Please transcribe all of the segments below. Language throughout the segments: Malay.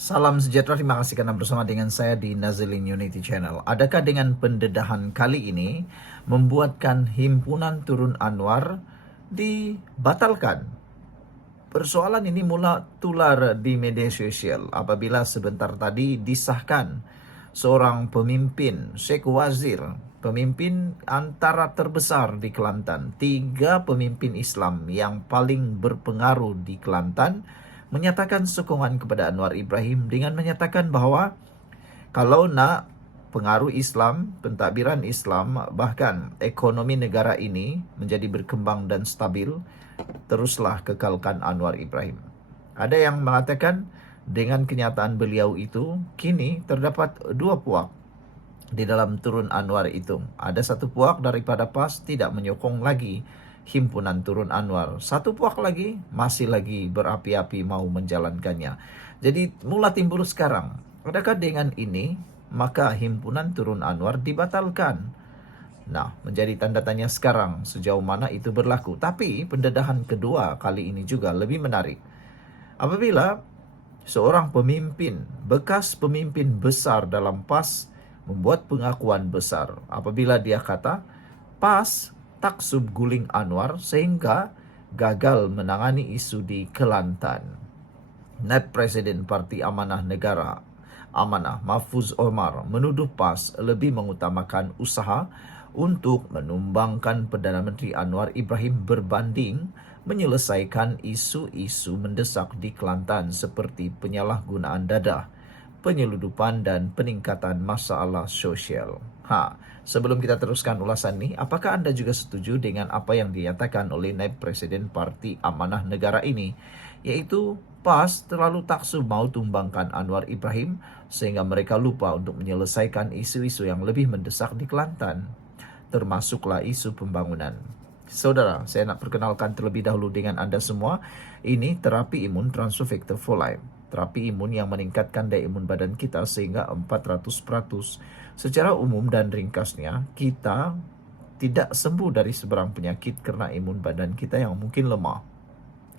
Salam sejahtera, terima kasih karena bersama dengan saya di Nazilin Unity Channel. Adakah dengan pendedahan kali ini membuatkan himpunan Turun Anwar dibatalkan? Persoalan ini mula tular di media sosial apabila sebentar tadi disahkan seorang pemimpin, Sheikh Wazir, pemimpin antara terbesar di Kelantan. 3 pemimpin Islam yang paling berpengaruh di Kelantan menyatakan sokongan kepada Anwar Ibrahim dengan menyatakan bahwa kalau nak pengaruh Islam, pentadbiran Islam, bahkan ekonomi negara ini menjadi berkembang dan stabil, teruslah kekalkan Anwar Ibrahim. Ada yang mengatakan dengan kenyataan beliau itu, kini terdapat 2 puak di dalam Turun Anwar itu. Ada 1 puak daripada PAS tidak menyokong lagi himpunan Turun Anwar. 1 puak lagi masih lagi berapi-api mau menjalankannya. Jadi mula timbul sekarang, adakah dengan ini maka himpunan Turun Anwar dibatalkan? Nah, menjadi tanda tanya sekarang sejauh mana itu berlaku. Tapi pendedahan kedua kali ini juga lebih menarik. Apabila seorang pemimpin, bekas pemimpin besar dalam PAS membuat pengakuan besar. Apabila dia kata, PAS taksub guling Anwar sehingga gagal menangani isu di Kelantan. Naib Presiden Parti Amanah Negara Amanah Mahfuz Omar menuduh PAS lebih mengutamakan usaha untuk menumbangkan Perdana Menteri Anwar Ibrahim berbanding menyelesaikan isu-isu mendesak di Kelantan seperti penyalahgunaan dadah, penyeludupan dan peningkatan masalah sosial. Sebelum kita teruskan ulasan ini, apakah Anda juga setuju dengan apa yang dinyatakan oleh Naib Presiden Parti Amanah Negara ini, yaitu PAS terlalu taksub mau tumbangkan Anwar Ibrahim sehingga mereka lupa untuk menyelesaikan isu-isu yang lebih mendesak di Kelantan, termasuklah isu pembangunan. Saudara, saya nak perkenalkan terlebih dahulu dengan Anda semua. Ini terapi imun Transfer Factor for Life. Terapi imun yang meningkatkan daya imun badan kita sehingga 400%. Secara umum dan ringkasnya, kita tidak sembuh dari sebarang penyakit karena imun badan kita yang mungkin lemah.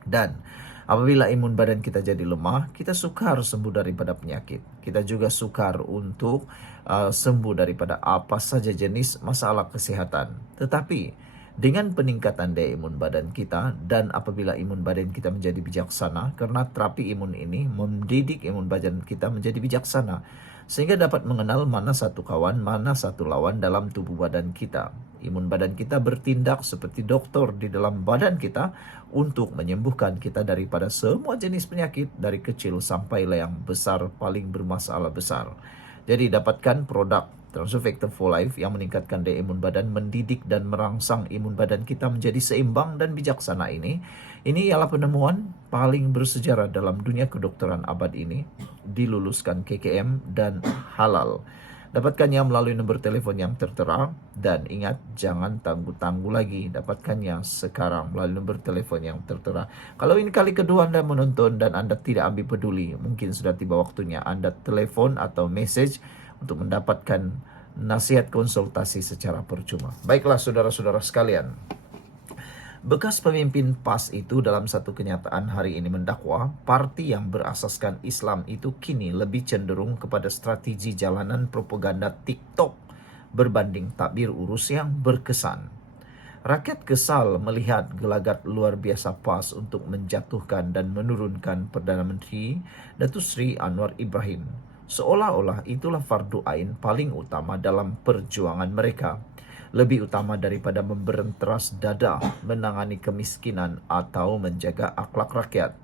Dan apabila imun badan kita jadi lemah, kita sukar sembuh daripada penyakit. Kita juga sukar untuk sembuh daripada apa saja jenis masalah kesehatan. Tetapi dengan peningkatan daya imun badan kita dan apabila imun badan kita menjadi bijaksana, karena terapi imun ini mendidik imun badan kita menjadi bijaksana sehingga dapat mengenal mana satu kawan, mana satu lawan dalam tubuh badan kita. Imun badan kita bertindak seperti doktor di dalam badan kita untuk menyembuhkan kita daripada semua jenis penyakit dari kecil sampai yang besar, paling bermasalah besar. Jadi dapatkan produk Transfer Factor for Life yang meningkatkan daya imun badan, mendidik dan merangsang imun badan kita menjadi seimbang dan bijaksana ini. Ini ialah penemuan paling bersejarah dalam dunia kedokteran abad ini, diluluskan KKM dan halal. Dapatkannya melalui nombor telefon yang tertera dan ingat jangan tangguh-tangguh lagi, dapatkannya sekarang melalui nombor telefon yang tertera. Kalau ini kali kedua Anda menonton dan Anda tidak ambil peduli, mungkin sudah tiba waktunya Anda telepon atau message untuk mendapatkan nasihat konsultasi secara percuma. Baiklah saudara-saudara sekalian, bekas pemimpin PAS itu dalam satu kenyataan hari ini mendakwa parti yang berasaskan Islam itu kini lebih cenderung kepada strategi jalanan propaganda TikTok berbanding takbir urus yang berkesan. Rakyat kesal melihat gelagat luar biasa PAS untuk menjatuhkan dan menurunkan Perdana Menteri Datuk Seri Anwar Ibrahim. Seolah-olah itulah fardu ain paling utama dalam perjuangan mereka. Lebih utama daripada memberenteras dada, menangani kemiskinan atau menjaga akhlak rakyat.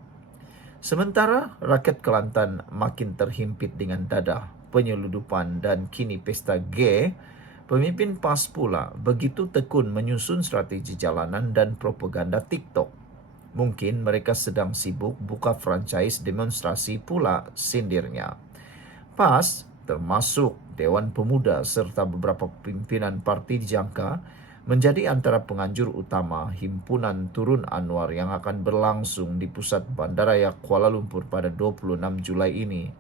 Sementara rakyat Kelantan makin terhimpit dengan dadah, penyeludupan dan kini pesta gay, pemimpin PAS pula begitu tekun menyusun strategi jalanan dan propaganda TikTok. Mungkin mereka sedang sibuk buka franchise demonstrasi pula sindirnya. PAS termasuk Dewan Pemuda serta beberapa pimpinan parti dijangka menjadi antara penganjur utama himpunan Turun Anwar yang akan berlangsung di pusat Bandaraya Kuala Lumpur pada 26 Julai ini.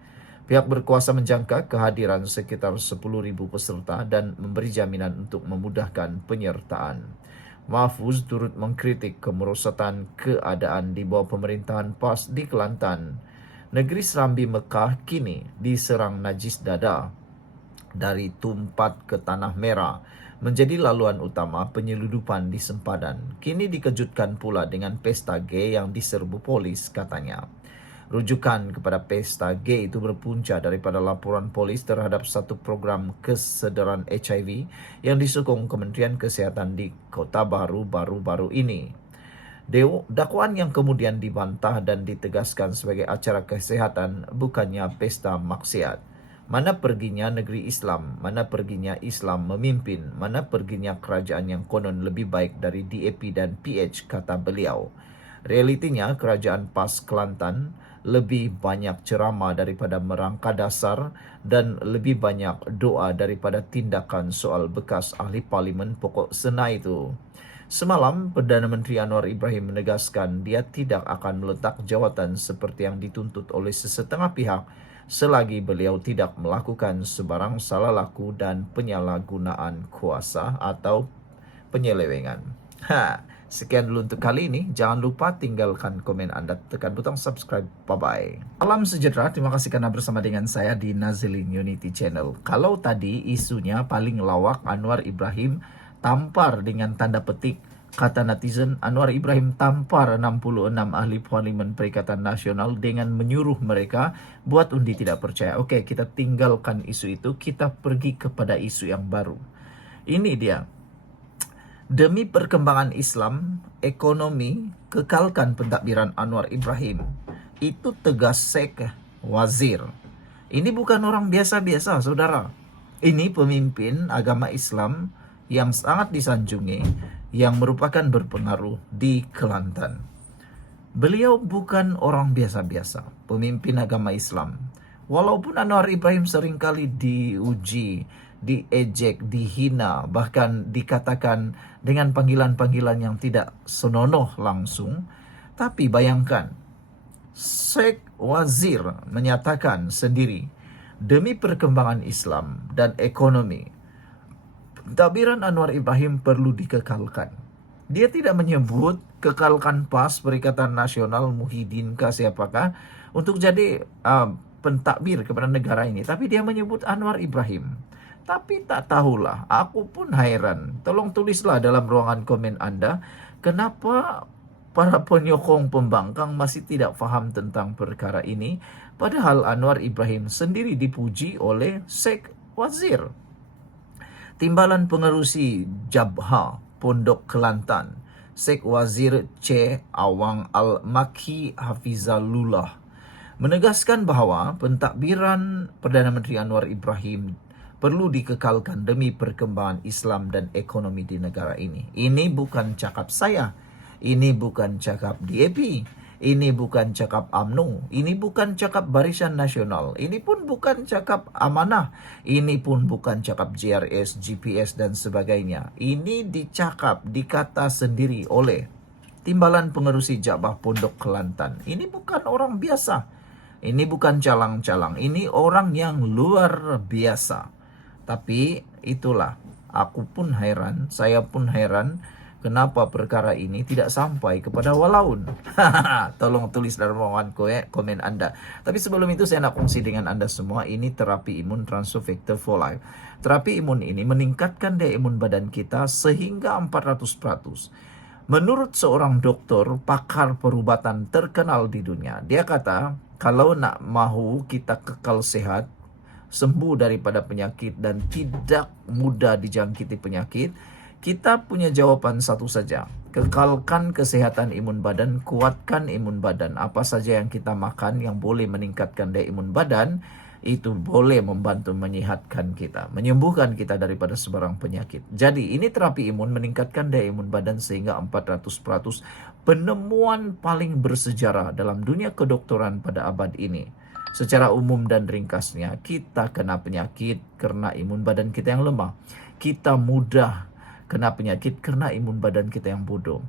Pihak berkuasa menjangka kehadiran sekitar 10.000 peserta dan memberi jaminan untuk memudahkan penyertaan. Mahfuz turut mengkritik kemerosotan keadaan di bawah pemerintahan PAS di Kelantan Negeri Serambi Mekah kini diserang najis dada. Dari Tumpat ke Tanah Merah menjadi laluan utama penyeludupan di sempadan. Kini dikejutkan pula dengan pesta gay yang diserbu polis katanya. Rujukan kepada pesta gay itu berpunca daripada laporan polis terhadap satu program kesedaran HIV yang disokong Kementerian Kesihatan di Kota Baru baru-baru ini. Dakwaan yang kemudian dibantah dan ditegaskan sebagai acara kesehatan bukannya pesta maksiat. Mana perginya negeri Islam, mana perginya Islam memimpin, mana perginya kerajaan yang konon lebih baik dari DAP dan PH, kata beliau. Realitinya kerajaan PAS Kelantan lebih banyak ceramah daripada merangka dasar dan lebih banyak doa daripada tindakan soal bekas ahli parlimen pokok sena itu. Semalam, Perdana Menteri Anwar Ibrahim menegaskan dia tidak akan meletak jawatan seperti yang dituntut oleh sesetengah pihak selagi beliau tidak melakukan sebarang salah laku dan penyalahgunaan kuasa atau penyelewengan. Sekian dulu untuk kali ini. Jangan lupa tinggalkan komen Anda, tekan butang subscribe. Bye-bye. Salam sejahtera, terima kasih karena bersama dengan saya di Nazilin Unity Channel. Kalau tadi isunya paling lawak Anwar Ibrahim tampar dengan tanda petik, kata netizen, Anwar Ibrahim tampar 66 ahli parlimen Perikatan Nasional dengan menyuruh mereka buat undi tidak percaya. Oke, kita tinggalkan isu itu, kita pergi kepada isu yang baru. Ini dia. Demi perkembangan Islam, ekonomi, kekalkan pentadbiran Anwar Ibrahim. Itu tegas Sheikh Wazir. Ini bukan orang biasa-biasa, saudara. Ini pemimpin agama Islam yang sangat disanjungi, yang merupakan berpengaruh di Kelantan. Beliau bukan orang biasa-biasa, pemimpin agama Islam. Walaupun Anwar Ibrahim seringkali diuji, diejek, dihina, bahkan dikatakan dengan panggilan-panggilan yang tidak senonoh langsung, tapi bayangkan, Sheikh Wazir menyatakan sendiri, demi perkembangan Islam dan ekonomi, pentadbiran Anwar Ibrahim perlu dikekalkan. Dia tidak menyebut kekalkan PAS Perikatan Nasional Muhyiddin kah siapakah untuk jadi pentadbir kepada negara ini. Tapi dia menyebut Anwar Ibrahim. Tapi tak tahulah, aku pun hairan. Tolong tulislah dalam ruangan komen Anda, kenapa para penyokong pembangkang masih tidak faham tentang perkara ini, padahal Anwar Ibrahim sendiri dipuji oleh Sheikh Wazir. Timbalan Pengerusi Jabha Pondok Kelantan, Sheikh Wazir C. Awang Al-Makki Hafizalullah, menegaskan bahawa pentadbiran Perdana Menteri Anwar Ibrahim perlu dikekalkan demi perkembangan Islam dan ekonomi di negara ini. Ini bukan cakap saya, ini bukan cakap DAP, ini bukan cakap UMNO, ini bukan cakap Barisan Nasional, ini pun bukan cakap Amanah, ini pun bukan cakap JRS, GPS dan sebagainya. Ini dikata sendiri oleh Timbalan Pengerusi Jabah Pondok Kelantan. Ini bukan orang biasa, ini bukan calang-calang, ini orang yang luar biasa. Tapi itulah, aku pun heran, saya pun heran, kenapa perkara ini tidak sampai kepada walaun. Tolong tulis dalam ruangan komen Anda. Tapi sebelum itu saya nak kongsi dengan Anda semua, ini terapi imun Transfer Factor for Life. Terapi imun ini meningkatkan daya imun badan kita sehingga 400%. Menurut seorang dokter pakar perubatan terkenal di dunia, dia kata kalau nak mahu kita kekal sehat, sembuh daripada penyakit dan tidak mudah dijangkiti penyakit, kita punya jawaban satu saja. Kekalkan kesehatan imun badan, kuatkan imun badan. Apa saja yang kita makan yang boleh meningkatkan daya imun badan, itu boleh membantu menyehatkan kita, menyembuhkan kita daripada sebarang penyakit. Jadi ini terapi imun meningkatkan daya imun badan sehingga 400%. Penemuan paling bersejarah dalam dunia kedokteran pada abad ini. Secara umum dan ringkasnya, kita kena penyakit karena imun badan kita yang lemah. Kita mudah kena penyakit karena imun badan kita yang bodoh.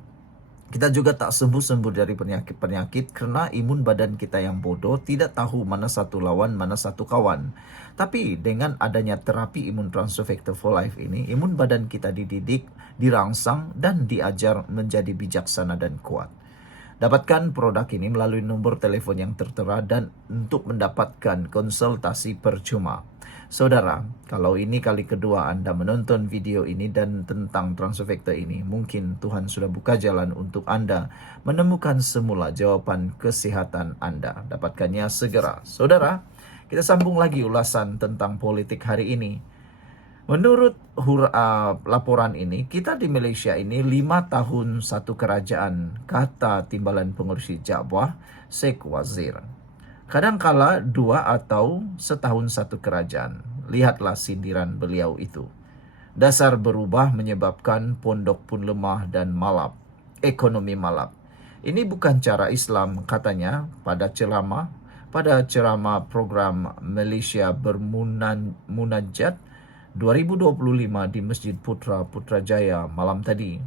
Kita juga tak sembuh-sembuh dari penyakit-penyakit karena imun badan kita yang bodoh, tidak tahu mana satu lawan, mana satu kawan. Tapi dengan adanya terapi imun Transfer Factor for Life ini, imun badan kita dididik, dirangsang dan diajar menjadi bijaksana dan kuat. Dapatkan produk ini melalui nomor telepon yang tertera dan untuk mendapatkan konsultasi percuma. Saudara, kalau ini kali kedua Anda menonton video ini dan tentang Transferfactor ini, mungkin Tuhan sudah buka jalan untuk Anda menemukan semula jawaban kesehatan Anda. Dapatkannya segera. Saudara, kita sambung lagi ulasan tentang politik hari ini. Menurut laporan ini, kita di Malaysia ini 5 tahun satu kerajaan, kata Timbalan Pengurusi Jabwah, Sheikh Wazir. Kadangkala 2 atau setahun satu kerajaan. Lihatlah sindiran beliau itu. Dasar berubah menyebabkan pondok pun lemah dan malap. Ekonomi malap. Ini bukan cara Islam, katanya pada ceramah program Malaysia Bermunajat 2025 di Masjid Putrajaya malam tadi.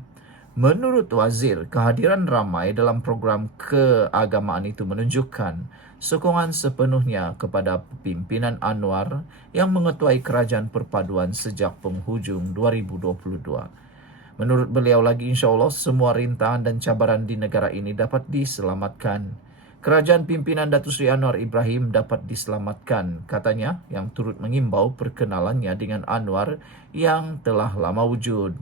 Menurut Wazir, kehadiran ramai dalam program keagamaan itu menunjukkan sokongan sepenuhnya kepada pimpinan Anwar yang mengetuai kerajaan perpaduan sejak penghujung 2022. Menurut beliau lagi, insya Allah semua rintangan dan cabaran di negara ini dapat diselamatkan. Kerajaan pimpinan Datuk Seri Anwar Ibrahim dapat diselamatkan, katanya, yang turut mengimbau perkenalannya dengan Anwar yang telah lama wujud.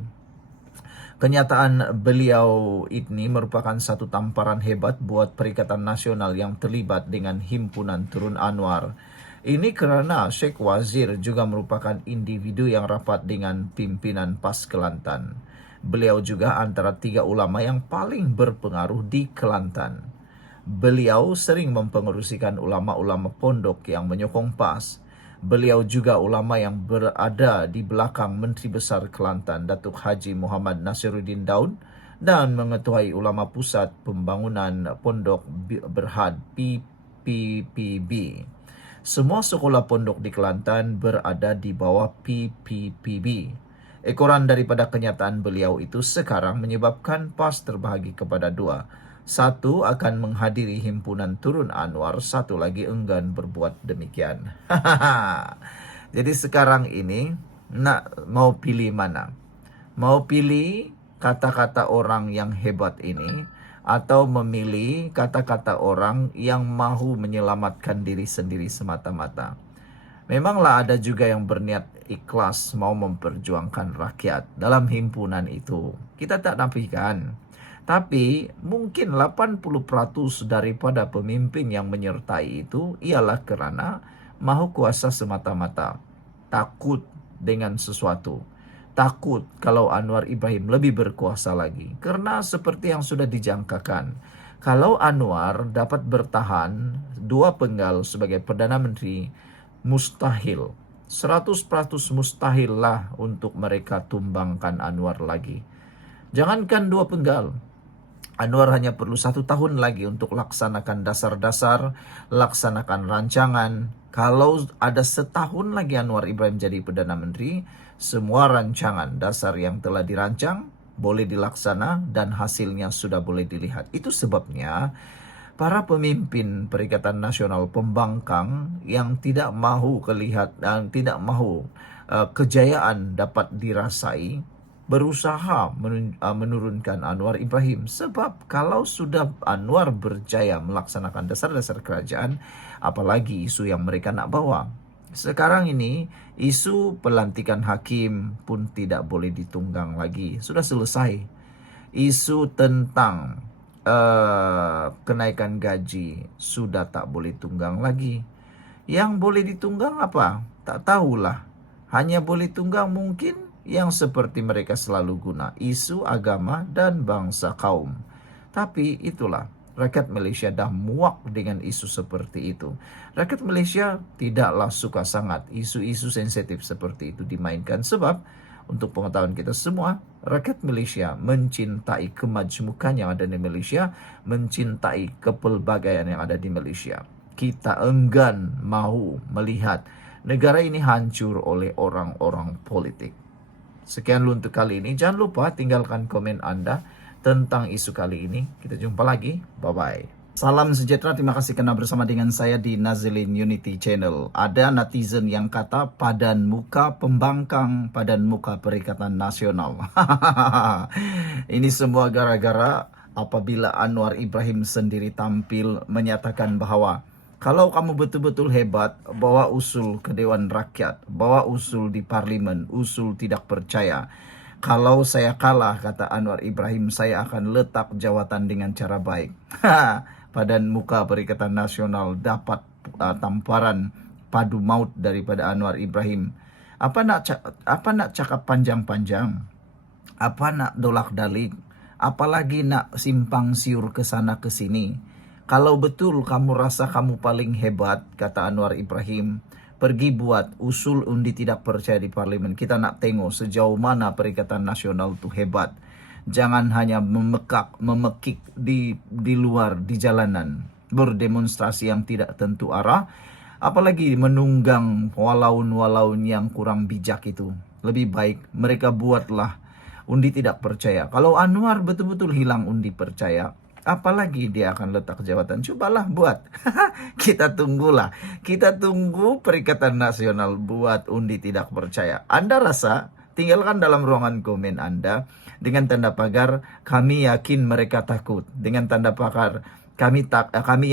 Kenyataan beliau ini merupakan satu tamparan hebat buat Perikatan Nasional yang terlibat dengan Himpunan Turun Anwar. Ini kerana Sheikh Wazir juga merupakan individu yang rapat dengan pimpinan PAS Kelantan. Beliau juga antara 3 ulama yang paling berpengaruh di Kelantan. Beliau sering mempengerusikan ulama-ulama pondok yang menyokong PAS. Beliau juga ulama yang berada di belakang Menteri Besar Kelantan, Datuk Haji Muhammad Nasiruddin Daud, dan mengetuai ulama pusat pembangunan Pondok Berhad PPPB. Semua sekolah pondok di Kelantan berada di bawah PPPB. Ekoran daripada kenyataan beliau itu sekarang menyebabkan PAS terbahagi kepada 2. Satu akan menghadiri himpunan Turun Anwar, satu lagi enggan berbuat demikian. Jadi sekarang ini mau pilih mana? Mau pilih kata-kata orang yang hebat ini atau memilih kata-kata orang yang mahu menyelamatkan diri sendiri semata-mata? Memanglah ada juga yang berniat ikhlas mau memperjuangkan rakyat dalam himpunan itu. Kita tak nafikan. Tapi mungkin 80% daripada pemimpin yang menyertai itu ialah kerana mahu kuasa semata-mata. Takut dengan sesuatu. Takut kalau Anwar Ibrahim lebih berkuasa lagi. Kerana seperti yang sudah dijangkakan, kalau Anwar dapat bertahan 2 penggal sebagai Perdana Menteri, mustahil. 100% mustahil lah untuk mereka tumbangkan Anwar lagi. Jangankan 2 penggal. Anwar hanya perlu 1 tahun lagi untuk laksanakan dasar-dasar, laksanakan rancangan. Kalau ada setahun lagi Anwar Ibrahim jadi Perdana Menteri, semua rancangan dasar yang telah dirancang boleh dilaksana dan hasilnya sudah boleh dilihat. Itu sebabnya para pemimpin Perikatan Nasional pembangkang yang tidak mahu tidak mahu kejayaan dapat dirasai, berusaha menurunkan Anwar Ibrahim. Sebab kalau sudah Anwar berjaya melaksanakan dasar-dasar kerajaan, apalagi isu yang mereka nak bawa. Sekarang ini, isu pelantikan hakim pun tidak boleh ditunggang lagi. Sudah selesai. Isu tentang kenaikan gaji sudah tak boleh tunggang lagi. Yang boleh ditunggang apa? Tak tahulah. Hanya boleh tunggang mungkin yang seperti mereka selalu guna, isu agama dan bangsa kaum. Tapi itulah, rakyat Malaysia dah muak dengan isu seperti itu. Rakyat Malaysia tidaklah suka sangat isu-isu sensitif seperti itu dimainkan. Sebab, untuk pengetahuan kita semua, rakyat Malaysia mencintai kemajmukan yang ada di Malaysia, mencintai kepelbagaian yang ada di Malaysia. Kita enggan mahu melihat negara ini hancur oleh orang-orang politik. Sekian dulu untuk kali ini. Jangan lupa tinggalkan komen Anda tentang isu kali ini. Kita jumpa lagi. Bye-bye. Salam sejahtera. Terima kasih kerana bersama dengan saya di Nazilin Unity Channel. Ada netizen yang kata padan muka pembangkang, padan muka Perikatan Nasional. Ini semua gara-gara apabila Anwar Ibrahim sendiri tampil menyatakan bahwa kalau kamu betul-betul hebat, bawa usul ke Dewan Rakyat, bawa usul di parlimen, usul tidak percaya. Kalau saya kalah, kata Anwar Ibrahim, saya akan letak jawatan dengan cara baik. Badan Muka Perikatan Nasional dapat tamparan padu maut daripada Anwar Ibrahim. Apa nak cakap panjang-panjang? Apa nak dolak-dalik? Apalagi nak simpang siur ke sana ke sini? Kalau betul kamu rasa kamu paling hebat, kata Anwar Ibrahim, pergi buat usul undi tidak percaya di parlimen. Kita nak tengok sejauh mana Perikatan Nasional itu hebat. Jangan hanya memekik di luar, di jalanan, berdemonstrasi yang tidak tentu arah, apalagi menunggang walaun-walaun yang kurang bijak itu. Lebih baik mereka buatlah undi tidak percaya. Kalau Anwar betul-betul hilang undi percaya, apalagi dia akan letak jabatan. Cobalah buat. Kita tunggulah. Kita tunggu Perikatan Nasional buat undi tidak percaya. Anda rasa? Tinggalkan dalam ruangan komen Anda dengan tanda pagar kami yakin mereka takut. Dengan tanda pagar kami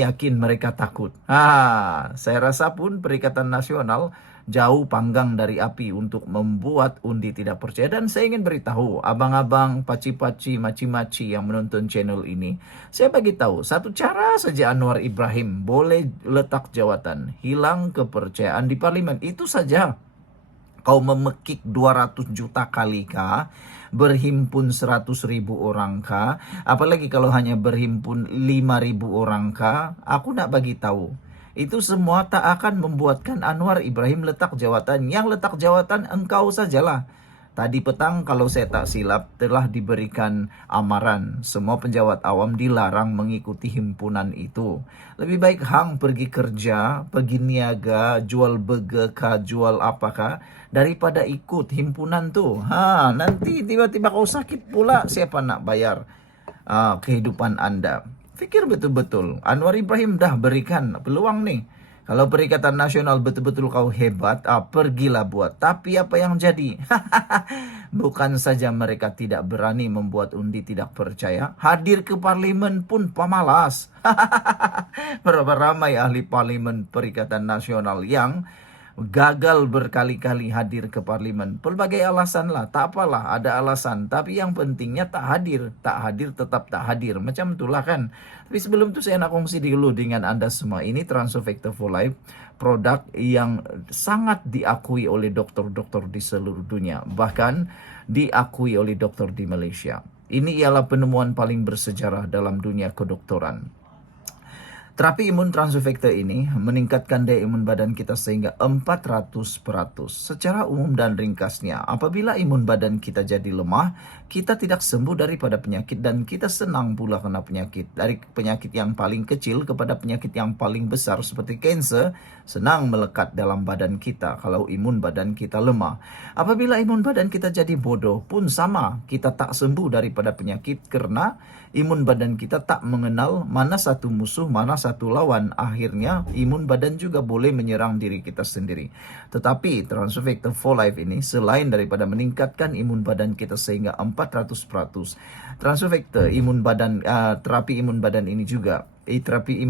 yakin mereka takut. Saya rasa pun Perikatan Nasional jauh panggang dari api untuk membuat undi tidak percaya. Dan saya ingin beritahu abang-abang, paci-paci, maci-maci yang menonton channel ini, saya bagi tahu satu cara saja Anwar Ibrahim boleh letak jawatan, hilang kepercayaan di parlimen. Itu saja. Kau memekik 200 juta kali kah? Berhimpun 100.000 orang kah? Apalagi kalau hanya berhimpun 5.000 orang kah? Aku nak bagi tahu, itu semua tak akan membuatkan Anwar Ibrahim letak jawatan. Yang letak jawatan engkau sajalah. Tadi petang kalau saya tak silap telah diberikan amaran. Semua penjawat awam dilarang mengikuti himpunan itu. Lebih baik hang pergi kerja, pergi niaga, jual burger kah, jual apakah, daripada ikut himpunan tuh. Nanti tiba-tiba kau sakit pula, siapa nak bayar kehidupan Anda? Fikir betul-betul. Anwar Ibrahim dah berikan peluang nih. Kalau Perikatan Nasional betul-betul kau hebat, pergilah buat. Tapi apa yang jadi? Bukan saja mereka tidak berani membuat undi tidak percaya, hadir ke parlimen pun pemalas. Berapa ramai ahli parlimen Perikatan Nasional yang gagal berkali-kali hadir ke parlimen. Pelbagai alasan lah, tak apalah, ada alasan. Tapi yang pentingnya tak hadir tetap tak hadir. Macam itulah kan. Tapi sebelum itu saya nak kongsi dulu dengan Anda semua. Ini Transovector for Life, produk yang sangat diakui oleh dokter-dokter di seluruh dunia. Bahkan diakui oleh dokter di Malaysia. Ini ialah penemuan paling bersejarah dalam dunia kedokteran. Terapi imun Transovector ini meningkatkan daya imun badan kita sehingga 400%. Secara umum dan ringkasnya, apabila imun badan kita jadi lemah, kita tidak sembuh daripada penyakit dan kita senang pula kena penyakit. Dari penyakit yang paling kecil kepada penyakit yang paling besar seperti kanser, senang melekat dalam badan kita kalau imun badan kita lemah. Apabila imun badan kita jadi bodoh pun sama, kita tak sembuh daripada penyakit karena imun badan kita tak mengenal mana satu musuh, mana satu lawan. Akhirnya imun badan juga boleh menyerang diri kita sendiri. Tetapi Transovector for Life ini selain daripada meningkatkan imun badan kita sehingga 400%, Transovector terapi imun badan ini juga terapi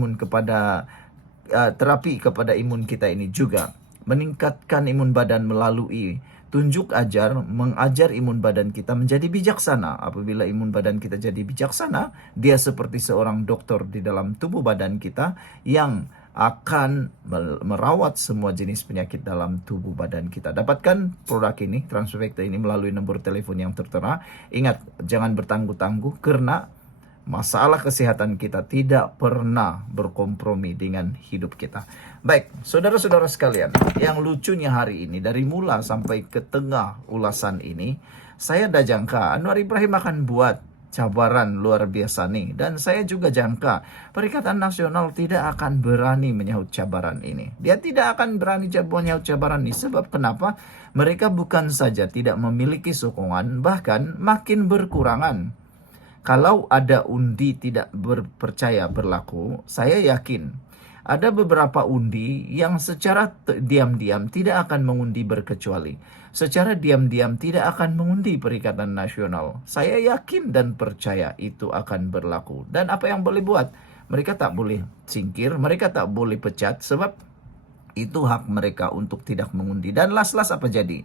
kepada imun kita ini juga meningkatkan imun badan melalui mengajar imun badan kita menjadi bijaksana. Apabila imun badan kita jadi bijaksana, dia seperti seorang dokter di dalam tubuh badan kita yang akan merawat semua jenis penyakit dalam tubuh badan kita. Dapatkan produk ini, Transovector ini, melalui nomor telepon yang tertera. Ingat, jangan bertangguh-tangguh karena masalah kesehatan kita tidak pernah berkompromi dengan hidup kita. Baik, saudara-saudara sekalian, yang lucunya hari ini, dari mula sampai ke tengah ulasan ini, saya dah jangka Anwar Ibrahim akan buat cabaran luar biasa nih. Dan saya juga jangka Perikatan Nasional tidak akan berani menyahut cabaran ini. Dia tidak akan berani menyahut cabaran ini. Sebab kenapa? Mereka bukan saja tidak memiliki sokongan, bahkan makin berkurangan. Kalau ada undi tidak berpercaya berlaku, saya yakin Ada beberapa undi yang secara diam-diam tidak akan mengundi berkecuali. Secara diam-diam tidak akan mengundi Perikatan Nasional. Saya yakin dan percaya itu akan berlaku. Dan apa yang boleh buat? Mereka tak boleh singkir, mereka tak boleh pecat, sebab itu hak mereka untuk tidak mengundi. Dan las-las apa jadi?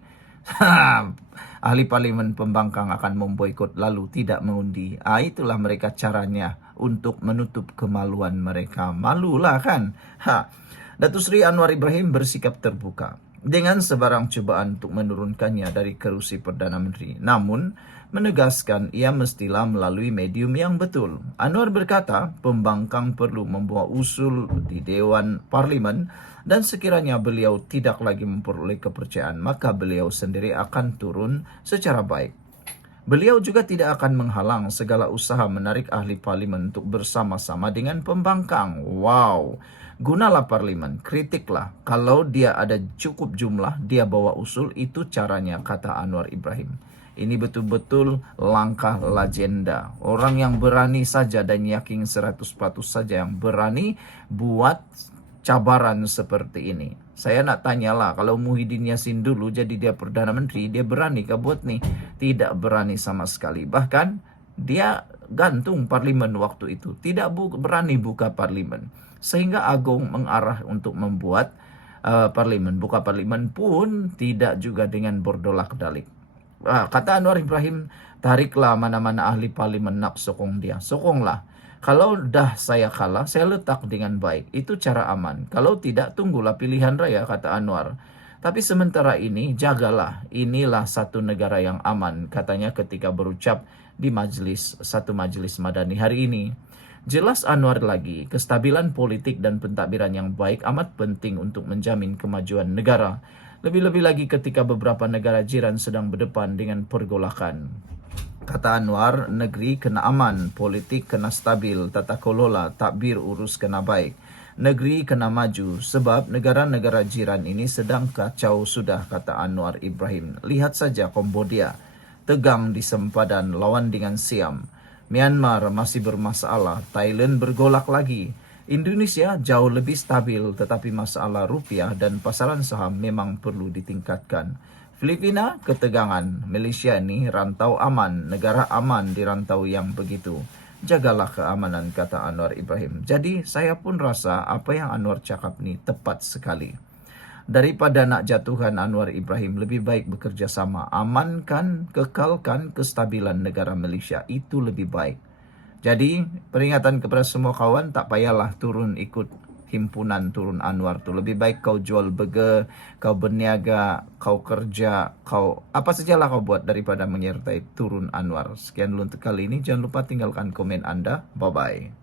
Ahli parlimen pembangkang akan memboikot lalu tidak mengundi. Itulah mereka caranya untuk menutup kemaluan mereka. Malulah kan? Datuk Seri Anwar Ibrahim bersikap terbuka dengan sebarang cubaan untuk menurunkannya dari kerusi Perdana Menteri. Namun, menegaskan ia mestilah melalui medium yang betul. Anwar berkata, pembangkang perlu membawa usul di Dewan Parlimen dan sekiranya beliau tidak lagi memperoleh kepercayaan, maka beliau sendiri akan turun secara baik. Beliau juga tidak akan menghalang segala usaha menarik ahli parlimen untuk bersama-sama dengan pembangkang. Wow, gunalah parlimen, kritiklah. Kalau dia ada cukup jumlah, dia bawa usul, itu caranya, kata Anwar Ibrahim. Ini betul-betul langkah legenda. Orang yang berani saja dan yakin 100% saja yang berani buat cabaran seperti ini. Saya nak tanyalah, kalau Muhyiddin Yassin dulu jadi dia Perdana Menteri, dia berani ke buat nih? Tidak berani sama sekali. Bahkan dia gantung parlimen waktu itu. Tidak berani buka parlimen. Sehingga Agong mengarah untuk membuat parlimen. Buka parlimen pun tidak juga dengan berdolak-dalik. Kata Anwar Ibrahim, tariklah mana-mana ahli parlimen nak sokong dia. Sokonglah. Kalau dah saya kalah, saya letak dengan baik. Itu cara aman. Kalau tidak, tunggulah pilihan raya, kata Anwar. Tapi sementara ini, jagalah. Inilah satu negara yang aman, katanya ketika berucap di satu majelis madani hari ini. Jelas Anwar lagi, kestabilan politik dan pentadbiran yang baik amat penting untuk menjamin kemajuan negara. Lebih-lebih lagi ketika beberapa negara jiran sedang berdepan dengan pergolakan. Kata Anwar, negeri kena aman, politik kena stabil, tata kelola, takbir urus kena baik. Negeri kena maju, sebab negara-negara jiran ini sedang kacau sudah, kata Anwar Ibrahim. Lihat saja Kambodia, tegang di sempadan lawan dengan Siam. Myanmar masih bermasalah, Thailand bergolak lagi. Indonesia jauh lebih stabil, tetapi masalah rupiah dan pasaran saham memang perlu ditingkatkan. Filipina ketegangan, Malaysia ini rantau aman, negara aman di rantau yang begitu. Jagalah keamanan, kata Anwar Ibrahim. Jadi saya pun rasa apa yang Anwar cakap ni tepat sekali. Daripada nak jatuhkan Anwar Ibrahim, lebih baik bekerja sama. Amankan, kekalkan kestabilan negara Malaysia. Itu lebih baik. Jadi peringatan kepada semua kawan, tak payahlah turun ikut himpunan turun Anwar tu. Lebih baik kau jual burger, kau berniaga, kau kerja, kau apa sajalah kau buat daripada menyertai turun Anwar. Sekian dulu untuk kali ini. Jangan lupa tinggalkan komen Anda. Bye-bye.